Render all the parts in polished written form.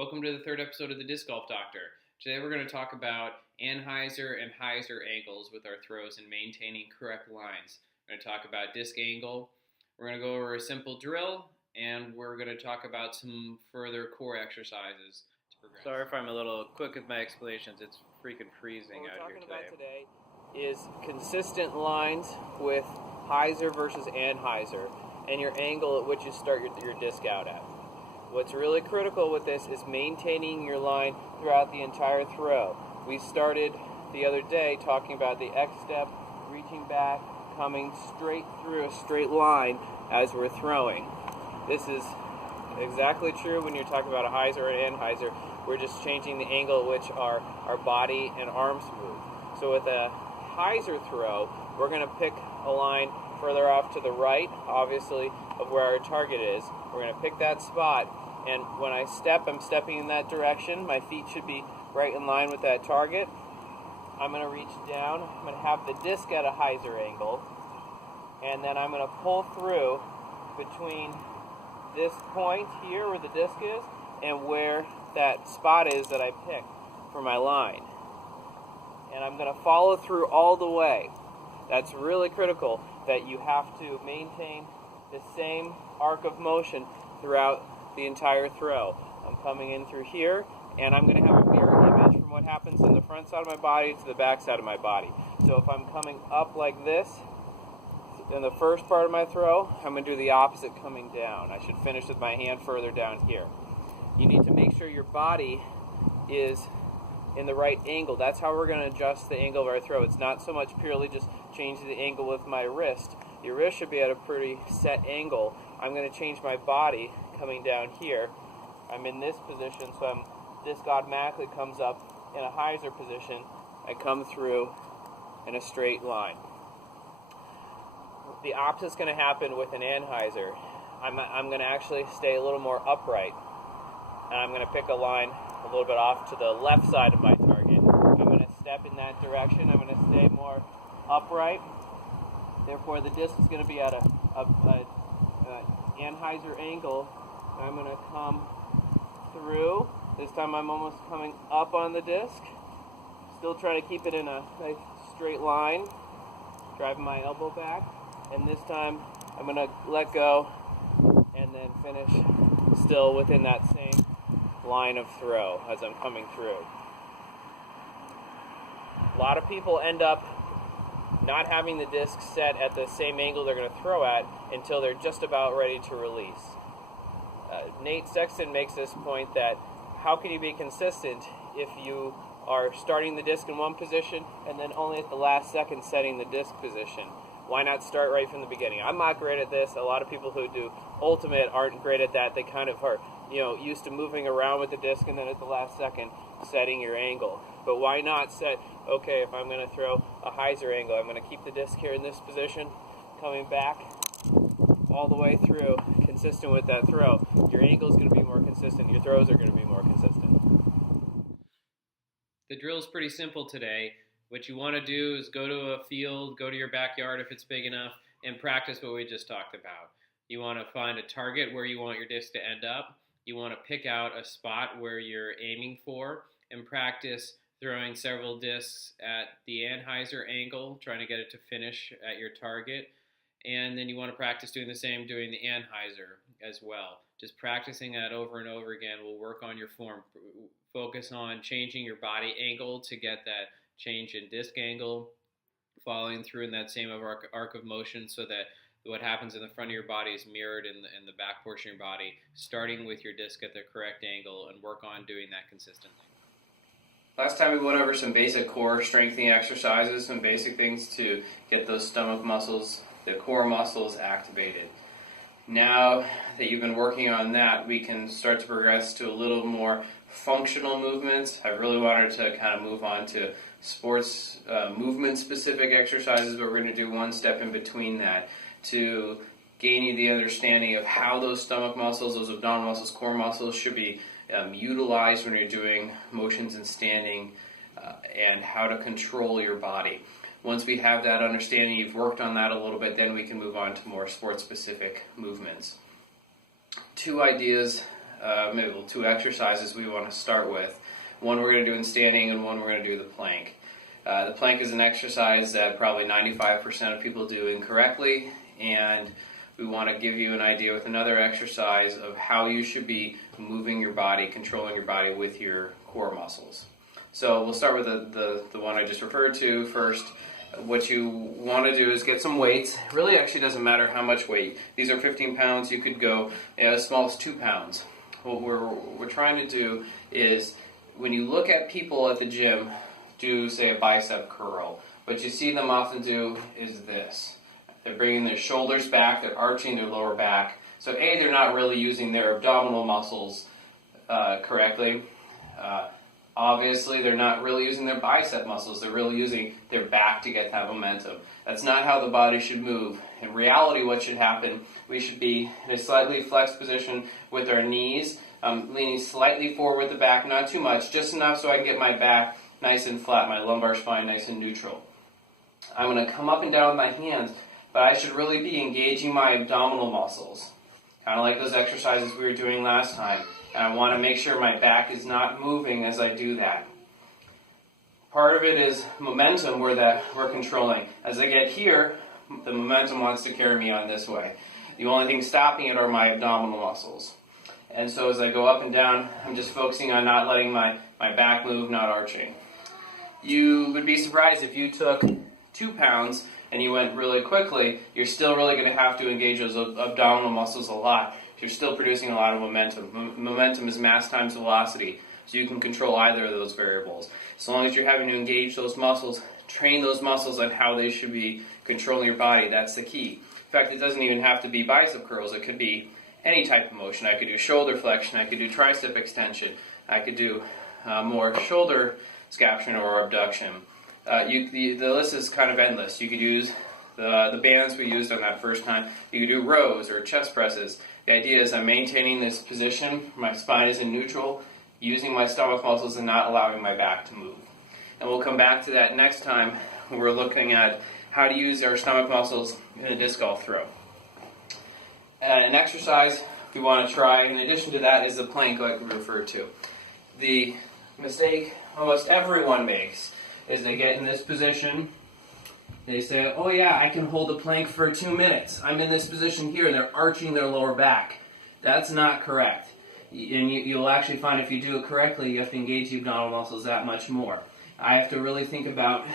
Welcome to the third episode of the Disc Golf Doctor. Today we're going to talk about anhyzer and hyzer angles with our throws and maintaining correct lines. We're going to talk about disc angle. We're going to go over a simple drill, and we're going to talk about some further core exercises to progress. Sorry if I'm a little quick with my explanations. It's freaking freezing out here today. What we're talking about today is consistent lines with hyzer versus anhyzer and your angle at which you start your disc out at. What's really critical with this is maintaining your line throughout the entire throw. We started the other day talking about the X step, reaching back, coming straight through a straight line as we're throwing. This is exactly true when you're talking about a hyzer and anhyzer. We're just changing the angle at which our body and arms move. So with a hyzer throw, we're going to pick a line further off to the right, obviously, of where our target is. We're going to pick that spot, and when I step, I'm stepping in that direction. My feet should be right in line with that target. I'm going to reach down. I'm going to have the disc at a hyzer angle, and then I'm going to pull through between this point here where the disc is and where that spot is that I picked for my line. And I'm going to follow through all the way. That's really critical, that you have to maintain the same arc of motion throughout the entire throw. I'm coming in through here, and I'm going to have a mirror image from what happens in the front side of my body to the back side of my body. So if I'm coming up like this in the first part of my throw, I'm going to do the opposite coming down. I should finish with my hand further down here. You need to make sure your body is in the right angle. That's how we're going to adjust the angle of our throw. It's not so much purely just changing the angle with my wrist. Your wrist should be at a pretty set angle. I'm going to change my body coming down here. I'm in this position, so disc automatically comes up in a hyzer position. I come through in a straight line. The opposite's going to happen with an anhyzer. I'm going to actually stay a little more upright, and I'm going to pick a line a little bit off to the left side of my target. I'm going to step in that direction. I'm going to stay more upright. Therefore, the disc is going to be at a anhyzer angle. I'm going to come through. This time I'm almost coming up on the disc. Still trying to keep it in a nice straight line. Driving my elbow back. And this time I'm going to let go and then finish still within that same line of throw as I'm coming through. A lot of people end up not having the disc set at the same angle they're going to throw at until they're just about ready to release. Nate Sexton makes this point that how can you be consistent if you are starting the disc in one position and then only at the last second setting the disc position? Why not start right from the beginning? I'm not great at this. A lot of people who do ultimate aren't great at that. They kind of are, used to moving around with the disc and then at the last second setting your angle. But why not set, okay, if I'm going to throw a hyzer angle, I'm going to keep the disc here in this position, coming back all the way through, consistent with that throw. Your angle is going to be more consistent. Your throws are going to be more consistent. The drill is pretty simple today. What you want to do is go to a field, go to your backyard if it's big enough, and practice what we just talked about. You want to find a target where you want your disc to end up. You want to pick out a spot where you're aiming for and practice throwing several discs at the anhyzer angle, trying to get it to finish at your target. And then you want to practice doing the same, doing the anhyzer as well. Just practicing that over and over again will work on your form. Focus on changing your body angle to get that change in disc angle, following through in that same arc of motion so that what happens in the front of your body is mirrored in the back portion of your body, starting with your disc at the correct angle, and work on doing that consistently. Last time we went over some basic core strengthening exercises, some basic things to get those stomach muscles, the core muscles activated. Now that you've been working on that, we can start to progress to a little more functional movements. I really wanted to kind of move on to sports movement-specific exercises, but we're going to do one step in between that to gain you the understanding of how those stomach muscles, those abdominal muscles, core muscles should be utilized when you're doing motions and standing, and how to control your body. Once we have that understanding, you've worked on that a little bit, then we can move on to more sports-specific movements. Two ideas maybe two exercises we want to start with. One we're going to do in standing and one we're going to do the plank. The plank is an exercise that probably 95% of people do incorrectly, and we want to give you an idea with another exercise of how you should be moving your body, controlling your body with your core muscles. So we'll start with the one I just referred to first. What you want to do is get some weights. It really actually doesn't matter how much weight. These are 15 pounds. You could go as small as 2 pounds. What we're trying to do is, when you look at people at the gym do, say, a bicep curl, what you see them often do is this. They're bringing their shoulders back, they're arching their lower back. So A, they're not really using their abdominal muscles correctly. Obviously, they're not really using their bicep muscles. They're really using their back to get that momentum. That's not how the body should move. In reality, what should happen, we should be in a slightly flexed position with our knees, leaning slightly forward with the back, not too much, just enough so I can get my back nice and flat, my lumbar spine nice and neutral. I'm going to come up and down with my hands, but I should really be engaging my abdominal muscles, kind of like those exercises we were doing last time. And I want to make sure my back is not moving as I do that. Part of it is momentum we're controlling. As I get here, the momentum wants to carry me on this way. The only thing stopping it are my abdominal muscles. And so as I go up and down, I'm just focusing on not letting my back move, not arching. You would be surprised if you took 2 pounds and you went really quickly, you're still really going to have to engage those abdominal muscles a lot. You're still producing a lot of momentum. Momentum is mass times velocity, so you can control either of those variables. As long as you're having to engage those muscles, train those muscles on how they should be controlling your body, that's the key. In fact, it doesn't even have to be bicep curls. It could be any type of motion. I could do shoulder flexion, I could do tricep extension, I could do more shoulder scaption or abduction. The list is kind of endless. You could use the bands we used on that first time. You could do rows or chest presses. The idea is I'm maintaining this position, my spine is in neutral, using my stomach muscles and not allowing my back to move. And we'll come back to that next time when we're looking at how to use our stomach muscles in a disc golf throw. An exercise we want to try, in addition to that, is the plank like we referred to. The mistake almost everyone makes is they get in this position. They say, oh yeah, I can hold the plank for 2 minutes. I'm in this position here, and they're arching their lower back. That's not correct. And you'll actually find if you do it correctly, you have to engage the abdominal muscles that much more. I have to really think about,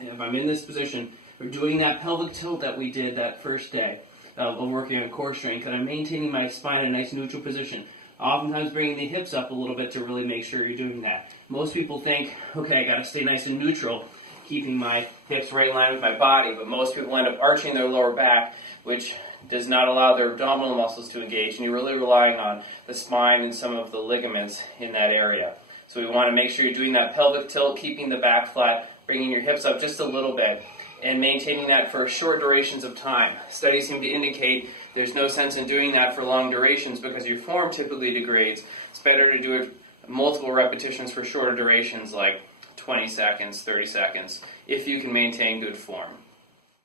if I'm in this position, or doing that pelvic tilt that we did that first day of working on core strength, and I'm maintaining my spine in a nice neutral position. Oftentimes bringing the hips up a little bit to really make sure you're doing that. Most people think, okay, I got to stay nice and neutral, keeping my hips right in line with my body, but most people end up arching their lower back, which does not allow their abdominal muscles to engage, and you're really relying on the spine and some of the ligaments in that area. So we want to make sure you're doing that pelvic tilt, keeping the back flat, bringing your hips up just a little bit, and maintaining that for short durations of time. Studies seem to indicate there's no sense in doing that for long durations because your form typically degrades. It's better to do it multiple repetitions for shorter durations, like 20 seconds, 30 seconds, if you can maintain good form.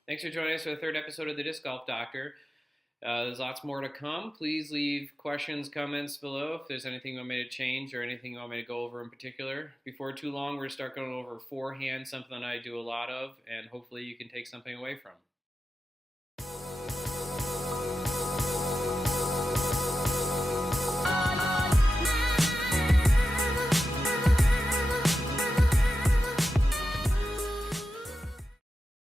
Thanks for joining us for the third episode of the Disc Golf Doctor. There's lots more to come. Please leave questions, comments below if there's anything you want me to change or anything you want me to go over in particular. Before too long, we're going to start going over forehand, something that I do a lot of, and hopefully you can take something away from.